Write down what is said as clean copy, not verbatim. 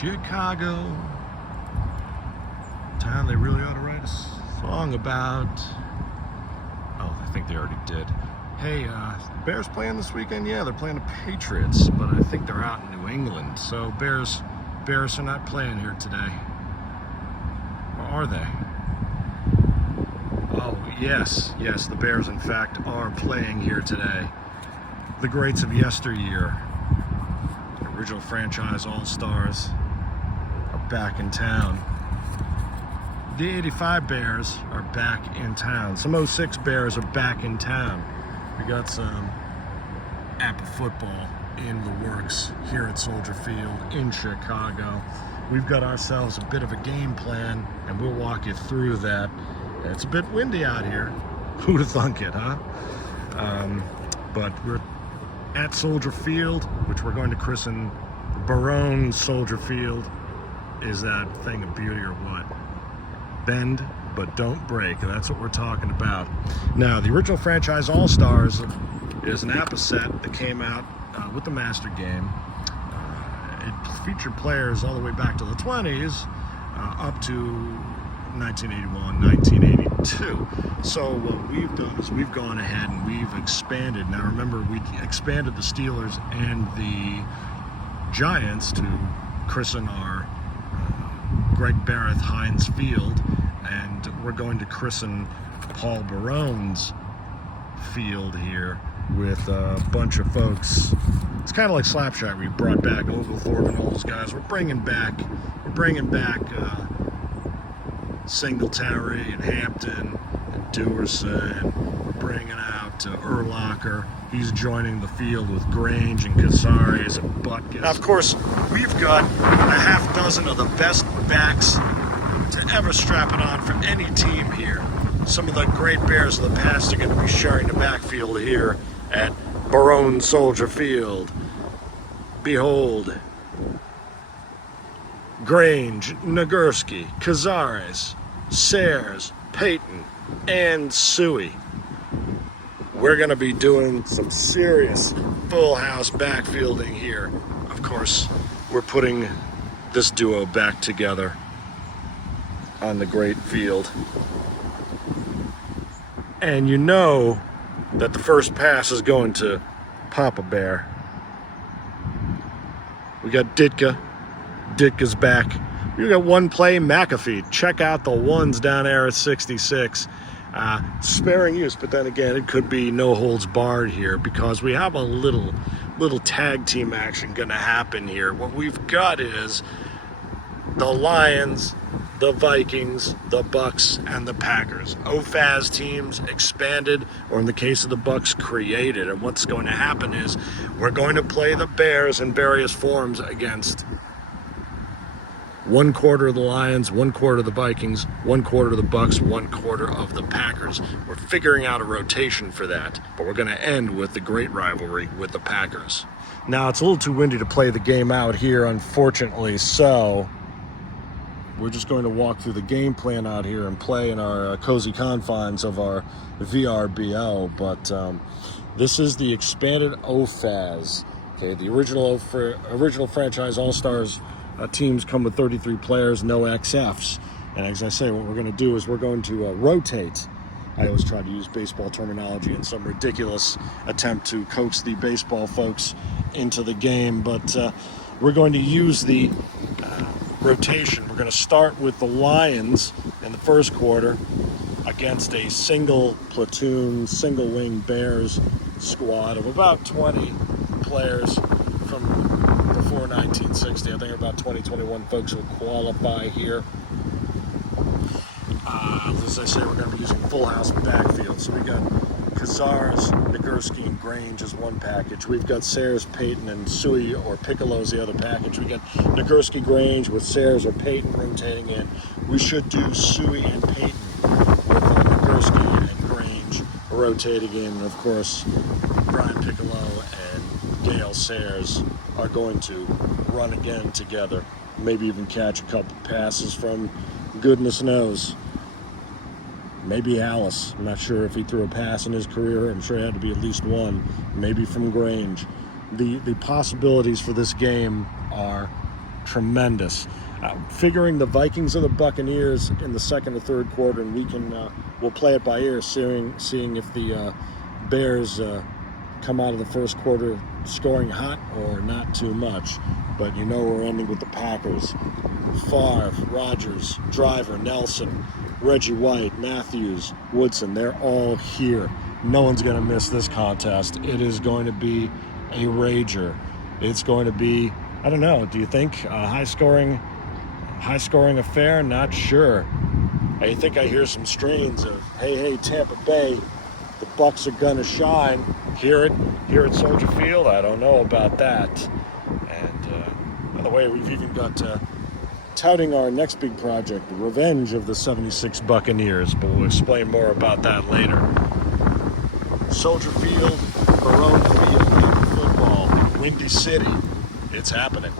Chicago, town they really ought to write a song about. Oh, I think they already did. Hey, Bears playing this weekend? Yeah, they're playing the Patriots, but I think they're out in New England. So Bears are not playing here today. Or are they? Oh, yes, the Bears in fact are playing here today. The greats of yesteryear, the original franchise all-stars, are back in town. The 85 Bears are back in town. Some 06 Bears are back in town. We got some APBA football in the works here at Soldier Field in Chicago. We've got ourselves a bit of a game plan, and we'll walk you through that. It's a bit windy out here. Who'd have thunk it, huh? But we're at Soldier Field, which we're going to christen Barone Soldier Field. Is that thing a beauty or what? Bend, but don't break. That's what we're talking about. Now, the original franchise All-Stars is an APBA set that came out with the Master Game. It featured players all the way back to the 20s, up to 1981, 1982. So what we've done is we've gone ahead and we've expanded. Now remember, we expanded the Steelers and the Giants to christen our Greg Barrett Heinz Field, and we're going to christen Paul Barone's field here with a bunch of folks. It's kind of like Slapshot. We brought back Oglethorpe and all those guys. We're bringing back Singletary and Hampton and Dewerson. We're bringing out Urlacher. He's joining the field with Grange and Casares and Butkus. Now, of course, we've got a half dozen of the best backs to ever strap it on for any team here. Some of the great Bears of the past are going to be sharing the backfield here at Barone Soldier Field. Behold, Grange, Nagurski, Casares, Sayers, Payton, and Suey. We're going to be doing some serious full house backfielding here. Of course, we're putting this duo back together on the great field. And you know that the first pass is going to Papa Bear. We got Ditka. Ditka's back. We got one play, McAfee. Check out the ones down there at 66. Sparing use, but then again, it could be no holds barred here because we have a little tag team action going to happen here. What we've got is the Lions, the Vikings, the Bucks, and the Packers. OFAS teams expanded, or in the case of the Bucks, created. And what's going to happen is we're going to play the Bears in various forms against 1/4 of the Lions, 1/4 of the Vikings, 1/4 of the Bucks, 1/4 of the Packers. We're figuring out a rotation for that, but we're going to end with the great rivalry with the Packers. Now, it's a little too windy to play the game out here, unfortunately, so we're just going to walk through the game plan out here and play in our cozy confines of our VRBO, but this is the expanded OFAS. Okay, the original franchise All-Stars teams come with 33 players, no XFs. And as I say, what we're going to do is we're going to rotate. I always try to use baseball terminology in some ridiculous attempt to coax the baseball folks into the game, but we're going to use the rotation. We're going to start with the Lions in the first quarter against a single platoon, single wing Bears squad of about 20 players from before 1960. I think about 21 folks will qualify here. As I say, we're going to be using full house backfield. So we got Casares, Nagurski, and Grange as one package. We've got Sayers, Payton, and Suey or Piccolo as the other package. We got Nagurski, Grange with Sayers or Payton rotating in. We should do Suey and Payton with Nagurski and Grange rotating in. And of course, Brian Piccolo and Gale Sayers are going to run again together. Maybe even catch a couple passes from goodness knows. Maybe Alice. I'm not sure if he threw a pass in his career. I'm sure it had to be at least one. Maybe from Grange. The possibilities for this game are tremendous. Figuring the Vikings are the Buccaneers in the second or third quarter, and we'll play it by ear, seeing if the Bears come out of the first quarter scoring hot or not too much. But you know we're ending with the Packers. Favre, Rodgers, Driver, Nelson, Reggie White, Matthews, Woodson, they're all here. No one's going to miss this contest. It is going to be a rager. It's going to be, I don't know, do you think a high-scoring affair? Not sure. I think I hear some strains of, hey, Tampa Bay, the Bucks are gonna shine. Hear it here at Soldier Field? I don't know about that. And by the way, we've even got touting our next big project, the revenge of the 76 Buccaneers, but we'll explain more about that later. Soldier Field, Barone Field, football, Windy City, it's happening.